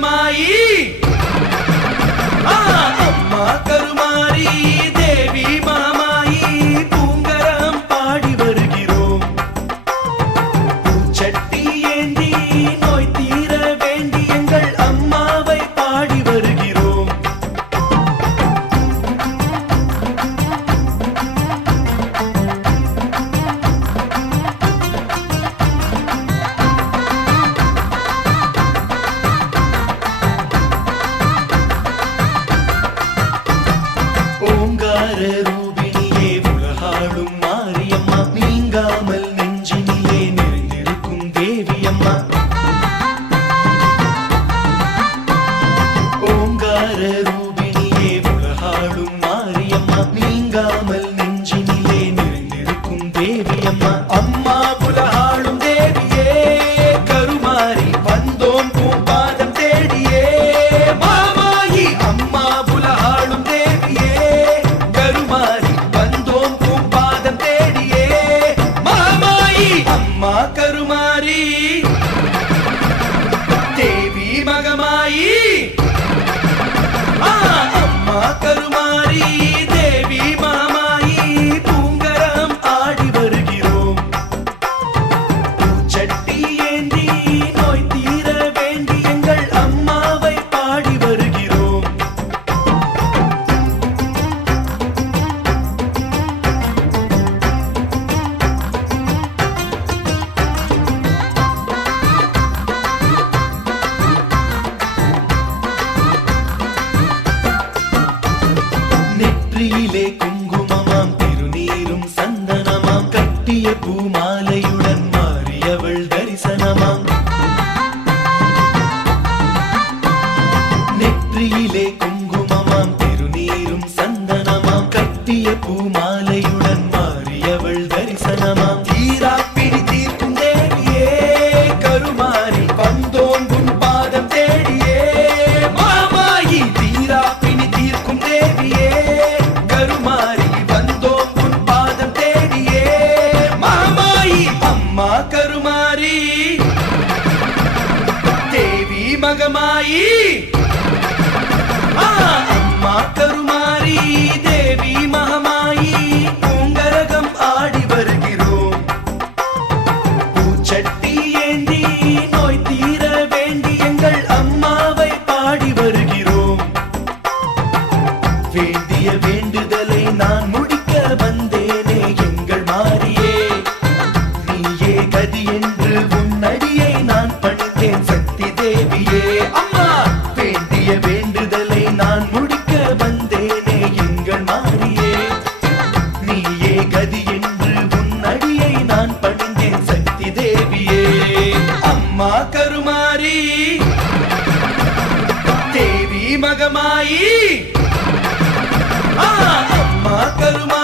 மகமாயி அம்மா கருமாரி தேவி மாமாயி பூங்கரம் பாடி வருகிறோம். பூச்சட்டி ஏந்தி நோய் தீர வேண்டி எங்கள் அம்மாவை பாடி வருகிறோம். ஓங்கார ரூபிணியே உலகாடும் மாரியம்மா நீங்காமல் நெஞ்சினிலே நிறைந்திருக்கும் தேவியம்மா. ஓங்கார ரூபிணியே உலகாடும் மாரியம்மா நீங்காமல் நெஞ்சினிலே நிறைந்திருக்கும் தேவியம்மா. அம்மா உலகாடும் தேவியே கருமாரி வந்தோம் பூபாதம் தேடியே மாமாயி. அம்மா உலகாடும் தேவியே கருமாரி வந்தோம் பூபாதம் தேடியே மாமாயி. அம்மா கருமாரி தேவி மகமாயி அம்மா கருமாரி தேவி மாமாயி பூங்கரம் ஆடி வருகிறோம். பூச்சட்டி ஏந்தி நோய் தீர வேண்டி எங்கள் அம்மாவை பாடி வருகிறோம். நெற்றியிலே குங்குமமாம் திருநீரும் சந்தனமாம் கட்டிய பூமாலையுடன் மாறியவள் தரிசனமாம். நெற்றியிலே குங்குமமாம் திருநீரும் சந்தனமாம் கட்டிய பூமாலையுடன் மாறியவள் தரிசனமாம். தீரா பிடி தீர்க்கும் தேவியே கருமாரி வந்தோம் உன் பாதம் தேடியே மாமாயி. தீரா பிடி தீர்க்கும் தேவியே கருமாரி வந்தோம் உன் பாதம் தேடியே மாமாயி. அம்மா கருமாரி தேவி மகமாயி அம்மா கருமாரி தேவி மகமாயி பூங்கரகம் ஆடி வருகிறோம். பூச்சட்டி ஏந்தி நோய் தீர வேண்டி எங்கள் அம்மாவை பாடி வருகிறோம். வேண்டிய வேண்டுதலை நான் முடிக்க வந்தேனே எங்கள் மாரியே. நீயே கதி என்று உன் அடியை நான் பணித்தேன் சக்தி தேவியே. அம்மா வேண்டிய வேண்டுதலை நான் முடிக்க வந்தேனே எங்கள் மாரியே. நீயே கதி என்று உன் அடியை நான் பணிந்தேன் சக்தி தேவியே. அம்மா கருமாரி தேவி மகமாயி அம்மா கருமாரி